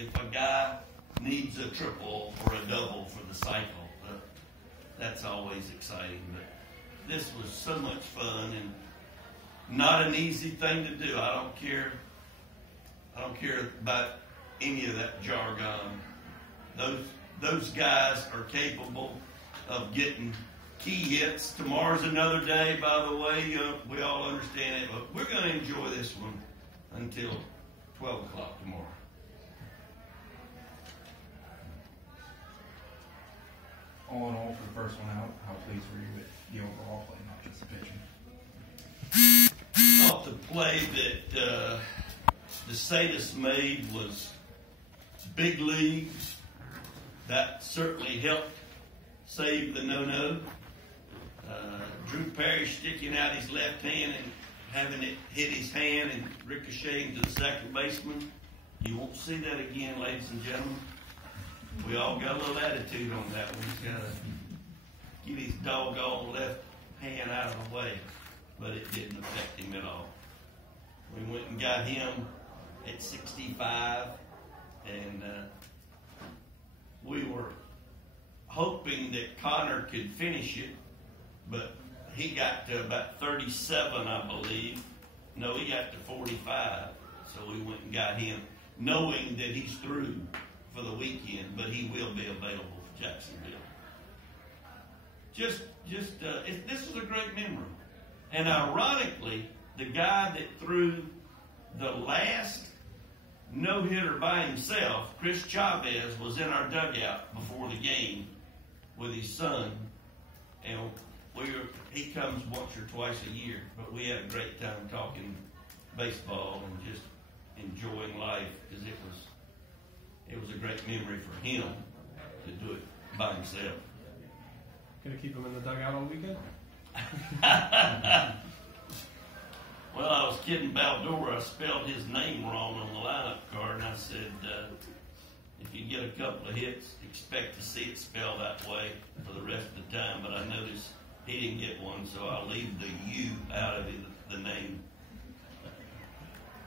if a guy needs a triple or a double for the cycle. That's always exciting. But this was so much fun and not an easy thing to do. I don't care about any of that jargon. Those guys are capable of getting key hits. Tomorrow's another day, by the way. We all understand it, but we're going to enjoy this one until 12 o'clock tomorrow. All in all, for the first one out, how pleased were you with the overall play, not just the pitching? I thought the play that DeSantis made was big leagues. That certainly helped save the no-no. Drew Parrish sticking out his left hand and having it hit his hand and ricocheting to the second baseman. You won't see that again, ladies and gentlemen. We all got a little attitude on that one. He's got to get his doggone left hand out of the way. But it didn't affect him at all. We went and got him at 65, and we were hoping that Connor could finish it, but he got to about 37, I believe. No, he got to 45, so we went and got him, knowing that he's through for the weekend, but he will be available for Jacksonville. This is a great memory. And ironically, the guy that threw the last no-hitter by himself, Chris Chavez, was in our dugout before the game with his son. And he comes once or twice a year, but we had a great time talking baseball and just enjoying life because it was a great memory for him to do it by himself. Gonna keep him in the dugout all weekend? Well, I was kidding Baldor. I spelled his name wrong on the lineup card, and I said, if you get a couple of hits, expect to see it spelled that way for the rest of the time. But I noticed he didn't get one, so I'll leave the U out of the name.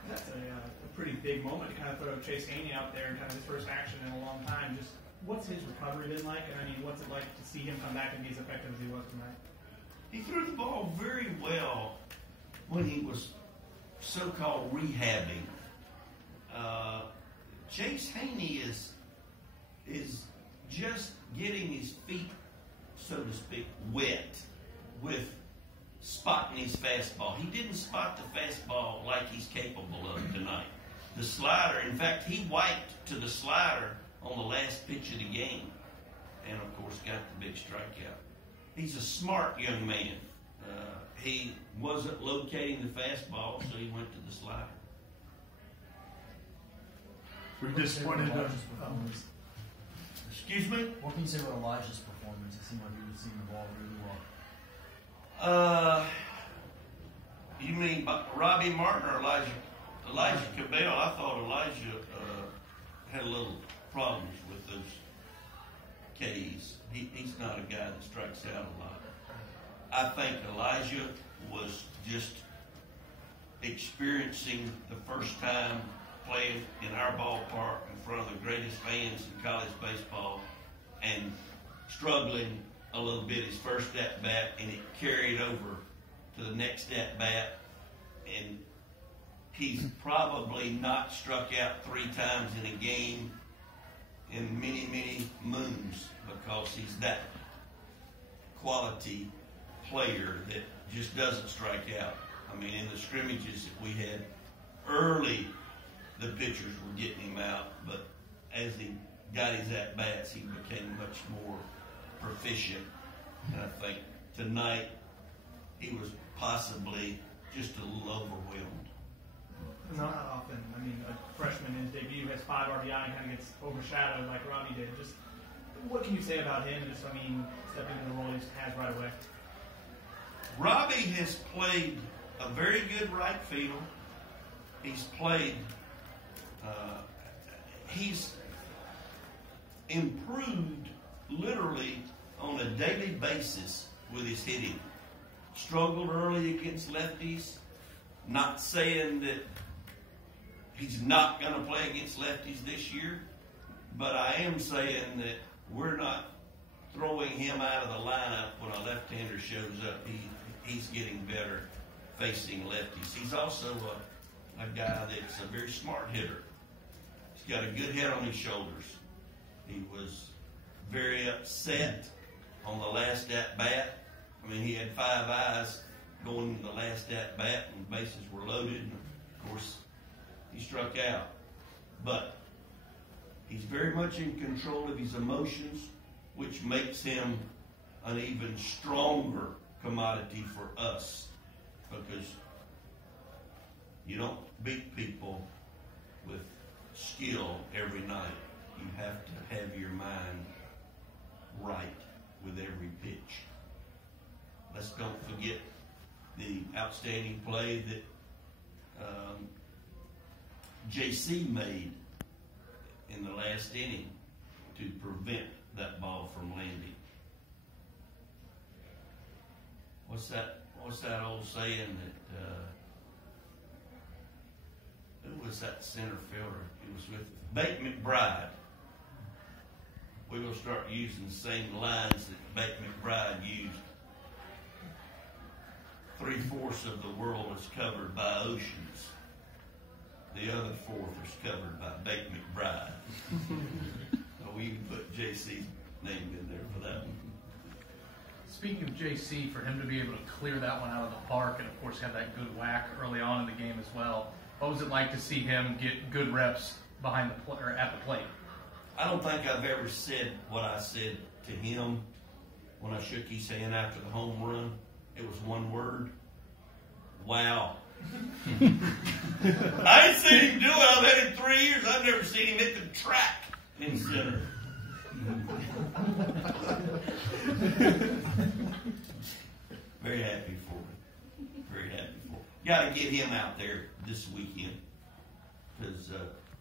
That's a pretty big moment to kind of throw Chase Haney out there and kind of his first action in a long time. Just what's his recovery been like? And I mean, what's it like to see him come back and be as effective as he was tonight? He threw the ball very well when he was so-called rehabbing. Chase Haney is just getting his feet, so to speak, wet with spotting his fastball. He didn't spot the fastball like he's capable of tonight. The slider, in fact, he wiped to the slider on the last pitch of the game and, of course, got the big strikeout. He's a smart young man. He wasn't locating the fastball, so he went to the slider. We're disappointed. Excuse me? What can you say about Elijah's performance? It seemed like he was seeing the ball really well. You mean Robbie Martin or Elijah Cabell? I thought Elijah had a little problems with those K's. He's not a guy that strikes out a lot. I think Elijah was just experiencing the first time playing in our ballpark in front of the greatest fans in college baseball and struggling a little bit his first at-bat, and it carried over to the next at-bat, and he's probably not struck out 3 times in a game in many, many moons because he's that quality player that just doesn't strike out. I mean, in the scrimmages that we had early, the pitchers were getting him out, but as he got his at-bats, he became much more proficient. And I think tonight he was possibly just a little overwhelmed. It's not often. I mean, a freshman in his debut has 5 RBI and kind of gets overshadowed like Robbie did. Just what can you say about him? Just, I mean, stepping into the role he has right away. Robbie has played a very good right field. He's played. He's improved literally on a daily basis with his hitting. Struggled early against lefties. Not saying that he's not going to play against lefties this year, but I am saying that we're not throwing him out of the lineup when a left-hander shows up. He's getting better facing lefties. He's also a guy that's a very smart hitter. He's got a good head on his shoulders. He was very upset on the last at-bat. I mean, he had 5 eyes going into the last at-bat and the bases were loaded. And of course, he struck out. But he's very much in control of his emotions, which makes him an even stronger commodity for us, because you don't beat people with skill every night. You have to have your mind right with every pitch. Let's don't forget the outstanding play that JC made in the last inning to prevent that ball from landing. What's that old saying that who was that center fielder? It was with Bate McBride. We will start using the same lines that Bate McBride used. 3/4 of the world is covered by oceans. The other 1/4 is covered by Bate McBride. So we can put JC's name in there for that one. Speaking of JC, for him to be able to clear that one out of the park and, of course, have that good whack early on in the game as well, what was it like to see him get good reps behind the or at the plate? I don't think I've ever said what I said to him when I shook his hand after the home run. It was one word: wow. I ain't seen him do it. I've had him 3 years. I've never seen him hit the track in center. Very happy for him. Very happy for him. Got to get him out there this weekend, because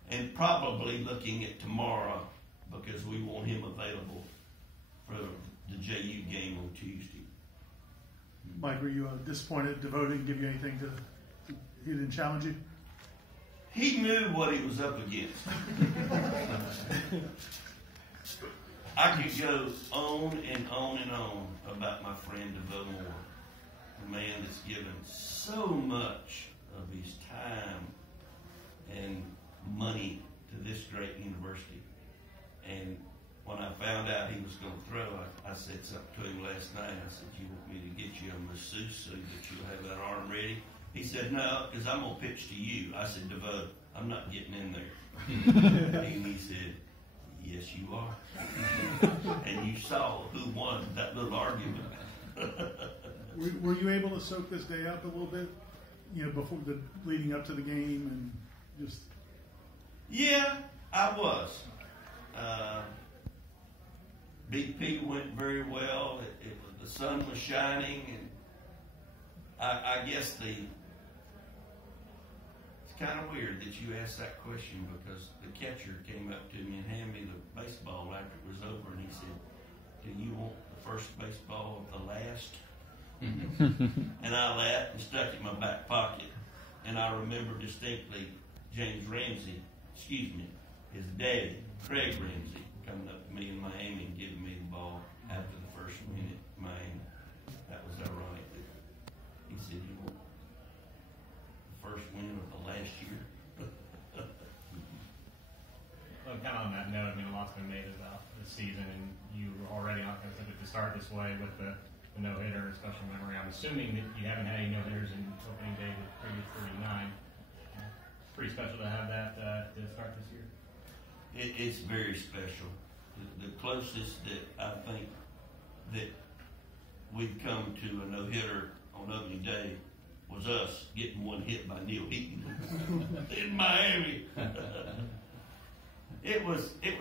and probably looking at tomorrow, because we want him available for the JU game on Tuesday. Mike, were you disappointed Devoe didn't give you anything he didn't challenge you? He knew what he was up against. I could go on and on and on about my friend DeVoe Moore, a man that's given so much of his time and money to this great university. And when I found out he was going to throw, I said something to him last night. I said, "You want me to get you a masseuse so that you'll have that arm ready?" He said, "No, because I'm going to pitch to you." I said, "DeVoe, I'm not getting in there." And he said, "Yes, you are." And you saw who won that little argument. Were you able to soak this day up a little bit, before leading up to the game and just? Yeah, I was. BP went very well. The sun was shining, and I guess it's kind of weird that you asked that question, because the catcher came up to me and handed me the baseball after it was over, and he said, "Do you want the first baseball of the last?" And I laughed and stuck it in my back pocket. And I remember distinctly James Ramsey, his daddy, Craig Ramsey, coming up to me in Miami and giving me the ball after the first minute in Miami. That was ironic. He said, "You want the first win of the last year?" Well, kind of on that note, a lot's been made about the season, and you were already optimistic to start this way with the no-hitter, special memory. I'm assuming that you haven't had any no-hitters in opening day with previous 39. Pretty special to have that to start this year. It's very special. The closest that I think that we've come to a no-hitter on opening day was us getting one hit by Neil Heaton in Miami. It was a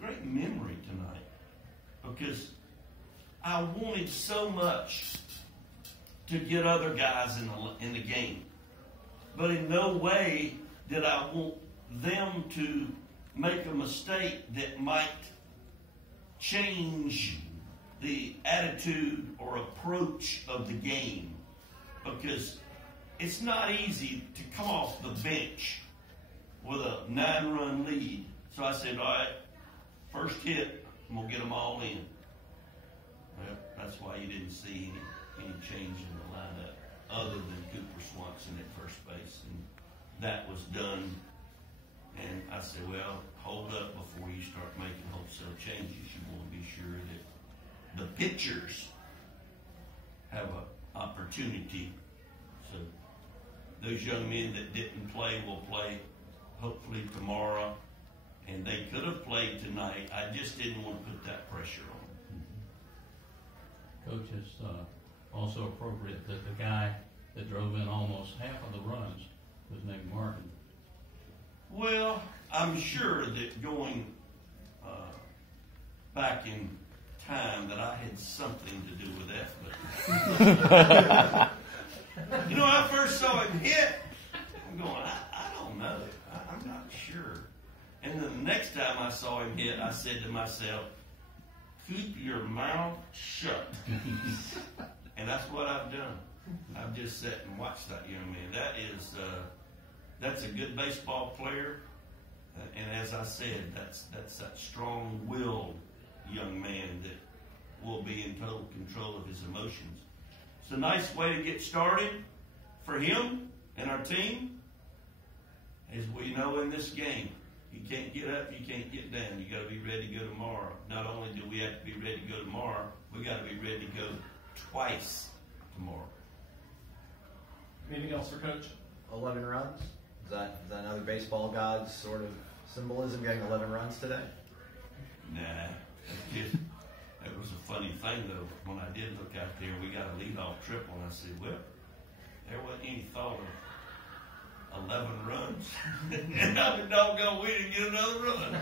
great memory tonight, because I wanted so much to get other guys in the game, but in no way did I want them to make a mistake that might change the attitude or approach of the game, because it's not easy to come off the bench with a 9-run lead. So I said, all right, first hit, and we'll get them all in. Well, that's why you didn't see any change in the lineup other than Cooper Swanson at first base. And that was done. And I said, well, hold up before you start making wholesale changes. You want to be sure that the pitchers have an opportunity. So those young men that didn't play will play hopefully tomorrow. And they could have played tonight. I just didn't want to put that pressure on them. Coach, it's also appropriate that the guy that drove in almost half of the runs was named Martin. Well, I'm sure that going back in time that I had something to do with that. But you know, I first saw him hit. I'm going, I don't know. I'm not sure. And then the next time I saw him hit, I said to myself, keep your mouth shut. And that's what I've done. I've just sat and watched that young man. That's a good baseball player. And as I said, that's that strong-willed young man that will be in total control of his emotions. It's a nice way to get started for him and our team. As we know in this game, you can't get up, you can't get down. You got to be ready to go tomorrow. Not only do we have to be ready to go tomorrow, we got to be ready to go twice tomorrow. Anything else for Coach? 11 runs? Is that another baseball god's sort of symbolism, getting 11 runs today? Nah. That was a funny thing, though. When I did look out there, we got a leadoff triple, and I said, well, there wasn't any thought of 11 runs. And I've been doggone, we didn't get another run.